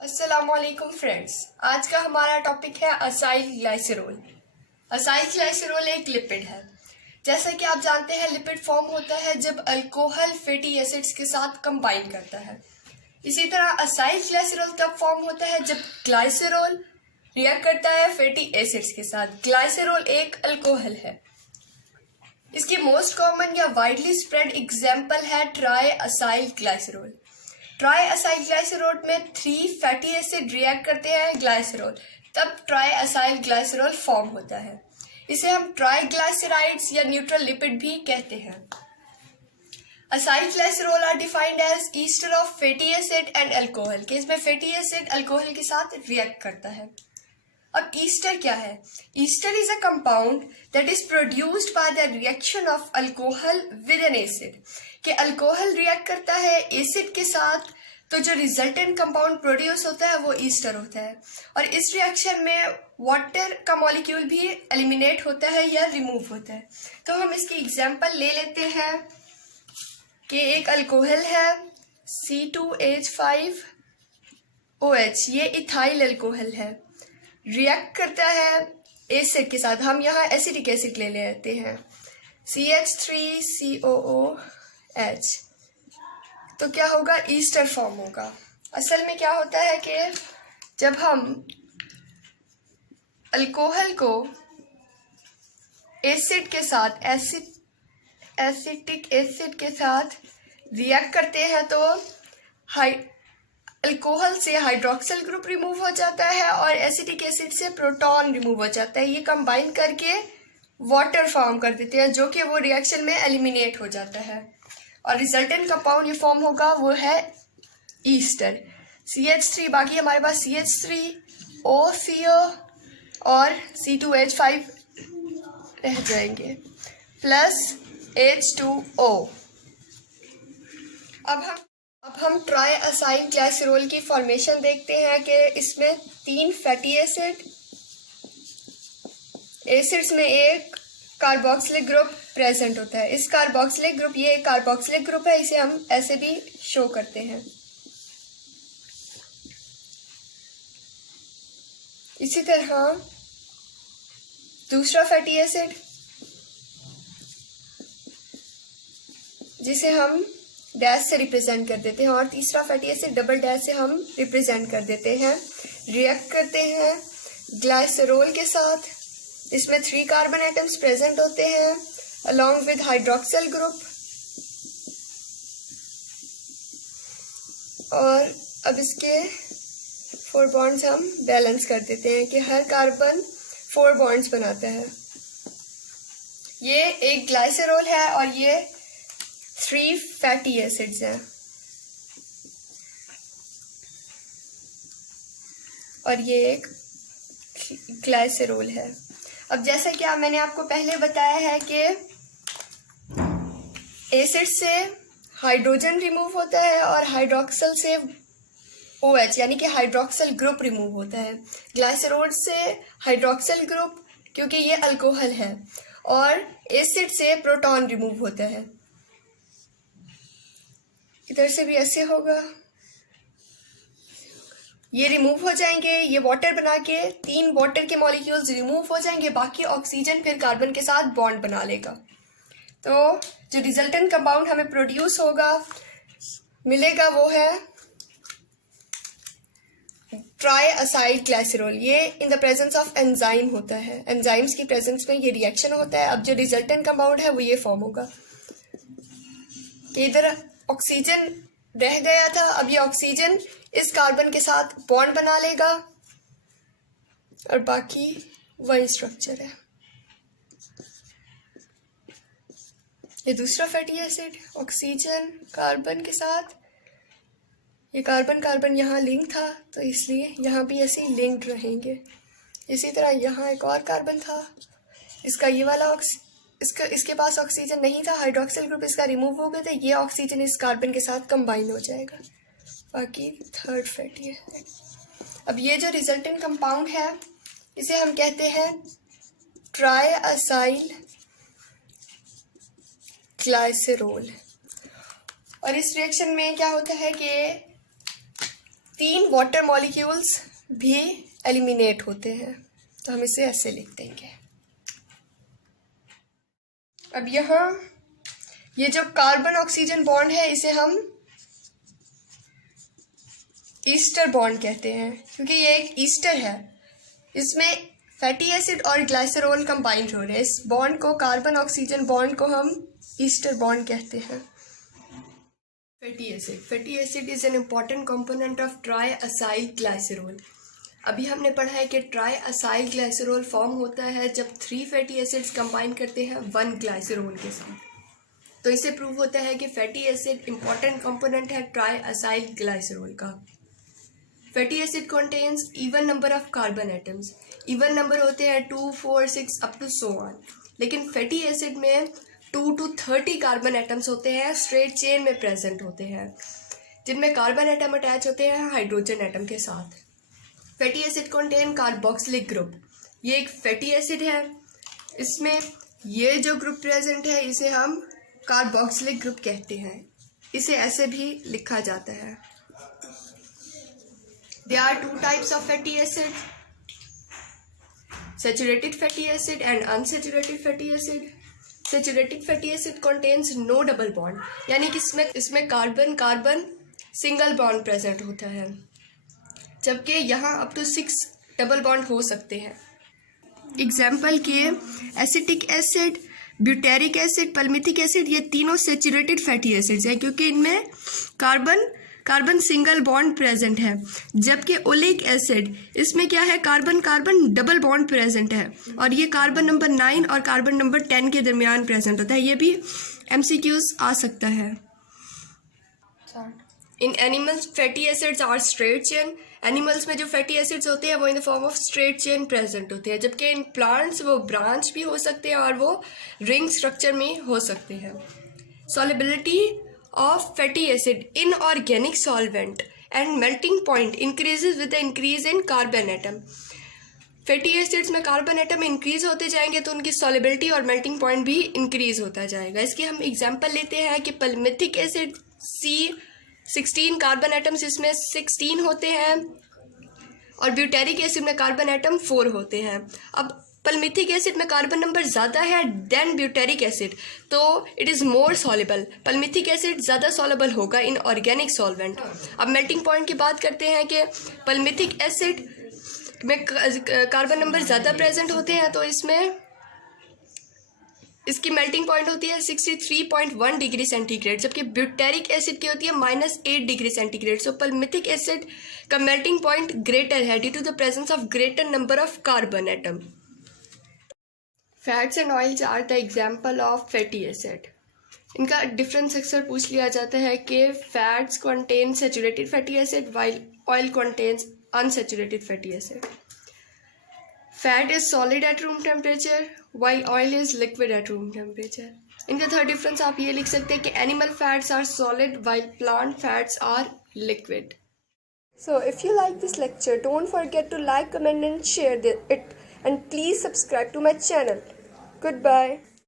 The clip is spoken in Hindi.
अस्सलामुअलैकुम फ्रेंड्स। आज का हमारा टॉपिक है असाइल ग्लाइसरॉल। असाइल ग्लाइसरॉल एक लिपिड है। जैसा कि आप जानते हैं, लिपिड फॉर्म होता है जब अल्कोहल फैटी एसिड्स के साथ कंबाइन करता है। इसी तरह असाइल ग्लाइसरॉल तब फॉर्म होता है जब ग्लाइसरॉल रिएक्ट करता है फैटी एसिड्स के साथ। ग्लाइसरॉल एक अल्कोहल है। इसकी मोस्ट कॉमन या वाइडली स्प्रेड एग्जाम्पल है try acyl glycerol. Try acyl glycerol में 3 फैटी एसिड रिएक्ट करते हैं ग्लाइसरॉल, तब ट्राई असाइल ग्लाइसरॉल फॉर्म होता है। इसे हम ट्राई ग्लाइसराइड्स या न्यूट्रल लिपिड भी कहते हैं। Acyl glycerol are defined as ester of fatty acid and alcohol, कि इसमें फैटी एसिड अल्कोहल के साथ रिएक्ट करता है। अब ईस्टर क्या है? Easter is a compound that is produced by the reaction of alcohol with N acid, कि अल्कोहल रिएक्ट करता है एसिड के साथ, तो जो रिजल्टेंट कंपाउंड प्रोड्यूस होता है वो ईस्टर होता है। और इस रिएक्शन में वाटर का मॉलिक्यूल भी एलिमिनेट होता है या रिमूव होता है। तो हम इसकी एग्जांपल ले लेते हैं कि एक अल्कोहल है C2H5OH, ये इथाइल अल्कोहल है, रिएक्ट करता है एसिड के साथ। हम यहाँ एसिटिक एसिड ले लेते हैं CH3COOH, तो क्या होगा? ईस्टर फॉर्म होगा। असल में क्या होता है कि जब हम अल्कोहल को एसिड के साथ एसिटिक एसिड के साथ रिएक्ट करते हैं तो अल्कोहल से हाइड्रोक्सिल ग्रुप रिमूव हो जाता है और एसिटिक एसिड से प्रोटॉन रिमूव हो जाता है। ये कंबाइन करके वाटर फॉर्म कर देते हैं, जो कि वो रिएक्शन में एलिमिनेट हो जाता है और रिजल्टेंट कंपाउंड ये फॉर्म होगा वो है ईस्टर CH3। बाकी हमारे पास CH3OCO और C2H5 रह जाएंगे प्लस H2O। अब हम ट्राई असाइल ग्लाइसरॉल की फॉर्मेशन देखते हैं कि इसमें 3 फैटी एसिड्स में एक कार्बोक्सिलिक ग्रुप प्रेजेंट होता है। इस कार्बोक्सिलिक ग्रुप, ये एक कार्बोक्सिलिक ग्रुप है, इसे हम ऐसे भी शो करते हैं। इसी तरह दूसरा फैटी एसिड जिसे हम डैश से रिप्रेजेंट कर देते हैं और तीसरा फैटी एसिड डबल डैश से हम रिप्रेजेंट कर देते हैं। रिएक्ट करते हैं ग्लाइसरॉल के साथ। इसमें 3 कार्बन एटम्स प्रेजेंट होते हैं अलॉन्ग विद हाइड्रोक्सिल ग्रुप। और अब इसके 4 बॉन्ड्स हम बैलेंस कर देते हैं कि हर कार्बन 4 बॉन्ड्स बनाता है। ये एक ग्लाइसरॉल है और ये 3 फैटी एसिड्स हैं और ये एक ग्लाइसरॉल है। अब जैसा कि मैंने आपको पहले बताया है कि एसिड से हाइड्रोजन रिमूव होता है और हाइड्रोक्सिल से OH यानी कि हाइड्रोक्सिल ग्रुप रिमूव होता है। ग्लाइसरॉल से हाइड्रोक्सिल ग्रुप, क्योंकि ये अल्कोहल है, और एसिड से प्रोटॉन रिमूव होता है। इधर से भी ऐसे होगा, ये रिमूव हो जाएंगे, ये वाटर बना के 3 वाटर के मॉलिक्यूल्स रिमूव हो जाएंगे, बाकी ऑक्सीजन फिर कार्बन के साथ बॉन्ड बना लेगा। तो जो रिजल्टेंट कंपाउंड हमें प्रोड्यूस होगा मिलेगा वो है ट्राई असाइल ग्लाइसरॉल। ये in the presence of enzyme होता है, एंजाइम्स की प्रेजेंस में ये रिएक्शन होता है। अब जो रिजल्टेंट कंपाउंड है वो ये फॉर्म होगा कि इधर ऑक्सीजन रह गया था, अब ये ऑक्सीजन इस कार्बन के साथ बॉन्ड बना लेगा और बाकी वही स्ट्रक्चर है। ये दूसरा फैटी एसिड ऑक्सीजन कार्बन के साथ, ये कार्बन कार्बन यहाँ लिंक था तो इसलिए यहाँ भी ऐसे लिंक्ड रहेंगे। इसी तरह यहाँ एक और कार्बन था, इसका ये वाला इसके पास ऑक्सीजन नहीं था, हाइड्रोक्सिल ग्रुप इसका रिमूव हो गया था, ये ऑक्सीजन इस कार्बन के साथ कंबाइन हो जाएगा, बाकी थर्ड फैटी एसिड। अब ये जो रिजल्टेंट कंपाउंड है इसे हम कहते हैं ट्राई असाइल ग्लाइसरॉल। और इस रिएक्शन में क्या होता है कि 3 वाटर मॉलिक्यूल्स भी एलिमिनेट होते हैं। तो हम इसे ऐसे लिख देंगे। अब यहाँ ये जो कार्बन ऑक्सीजन बॉन्ड है इसे हम ईस्टर बॉन्ड कहते हैं, क्योंकि ये एक ईस्टर है। इसमें फैटी एसिड और ग्लाइसरॉल कंबाइंड हो रहे हैं। इस बॉन्ड को, कार्बन ऑक्सीजन बॉन्ड को हम ईस्टर बॉन्ड कहते हैं। Fatty acid is an important component of try acyl glycerol. अभी हमने पढ़ा है कि ट्राई असाइल ग्लाइसरॉल फॉर्म होता है जब 3 फैटी एसिड्स कंबाइन करते हैं 1 ग्लाइसरॉल के साथ। तो इससे प्रूव होता है कि फैटी एसिड इंपॉर्टेंट कंपोनेंट है ट्राई असाइल ग्लाइसरॉल का। Fatty acid contains even number of carbon atoms. Even number होते हैं 2, 4, 6 अप टू सो ऑन। लेकिन फैटी एसिड में 2 to 30 कार्बन एटम्स होते हैं, स्ट्रेट चेन में प्रेजेंट होते हैं, जिनमें कार्बन एटम अटैच होते हैं हाइड्रोजन एटम के साथ। Fatty acid contain carboxylic group. ये एक फैटी एसिड है, इसमें ये जो ग्रुप प्रेजेंट है इसे हम कार्बोक्सिलिक ग्रुप कहते हैं। इसे ऐसे भी लिखा जाता है। There are 2 types of fatty acid, saturated fatty acid and unsaturated fatty acid. Saturated fatty acid contains no double bond, यानी कि इसमें carbon carbon single bond present होता है, जबकि यहाँ अप टू 6 डबल बॉन्ड हो सकते हैं। एग्जाम्पल के acetic acid, butyric acid, palmitic acid, ये तीनों सेचुरेटेड फैटी एसिड्स हैं, क्योंकि इनमें कार्बन सिंगल बॉन्ड प्रेजेंट है। जबकि ओलिक एसिड, इसमें क्या है, carbon carbon double bond present है, और ये कार्बन नंबर 9 और कार्बन नंबर 10 के दरमियान प्रेजेंट होता है। ये भी MCQs आ सकता है। In animals fatty acids are straight chain. Animals में जो फैटी एसिड्स होते हैं वो in the form of straight chain present होते हैं, जबकि इन प्लांट्स वो ब्रांच भी हो सकते हैं और वो रिंग स्ट्रक्चर में हो सकते हैं। Solubility of fatty acid in organic solvent and melting point increases with the increase in carbon atom. Fatty acids में कार्बन एटम इंक्रीज होते जाएंगे तो उनकी सॉलिबिलिटी और मेल्टिंग पॉइंट भी इंक्रीज होता जाएगा। इसकी हम एग्जांपल लेते हैं कि palmitic acid C16 carbon atoms इसमें 16 होते हैं, और ब्यूटेरिक एसिड में कार्बन एटम 4 होते हैं। अब पल्मिथिक एसिड में कार्बन नंबर ज़्यादा है देन ब्यूटेरिक एसिड, तो it is more soluble. Palmitic acid ज़्यादा सॉलेबल होगा इन ऑर्गेनिक सॉल्वेंट। अब मेल्टिंग पॉइंट की बात करते हैं कि पल्मिथिक एसिड में कार्बन नंबर ज़्यादा प्रेजेंट होते हैं, तो इसमें इसकी मेल्टिंग पॉइंट होती है 63.1 डिग्री सेंटीग्रेड, जबकि ब्यूटेरिक एसिड की होती है -8 degree centigrade. So palmitic acid का मेल्टिंग पॉइंट ग्रेटर है due to the presence of greater number of carbon atom. Fats and oils are the example of fatty acid. इनका डिफरेंस अक्सर पूछ लिया जाता है कि fats contain saturated fatty acid while oil contains unsaturated fatty acid. Fat is solid at room temperature while oil is liquid at room temperature. इनका थर्ड डिफरेंस आप ये लिख सकते हैं कि animal fats are solid while plant fats are liquid. So if you like this lecture, don't forget to like, comment and share it, and please subscribe to my channel. Goodbye.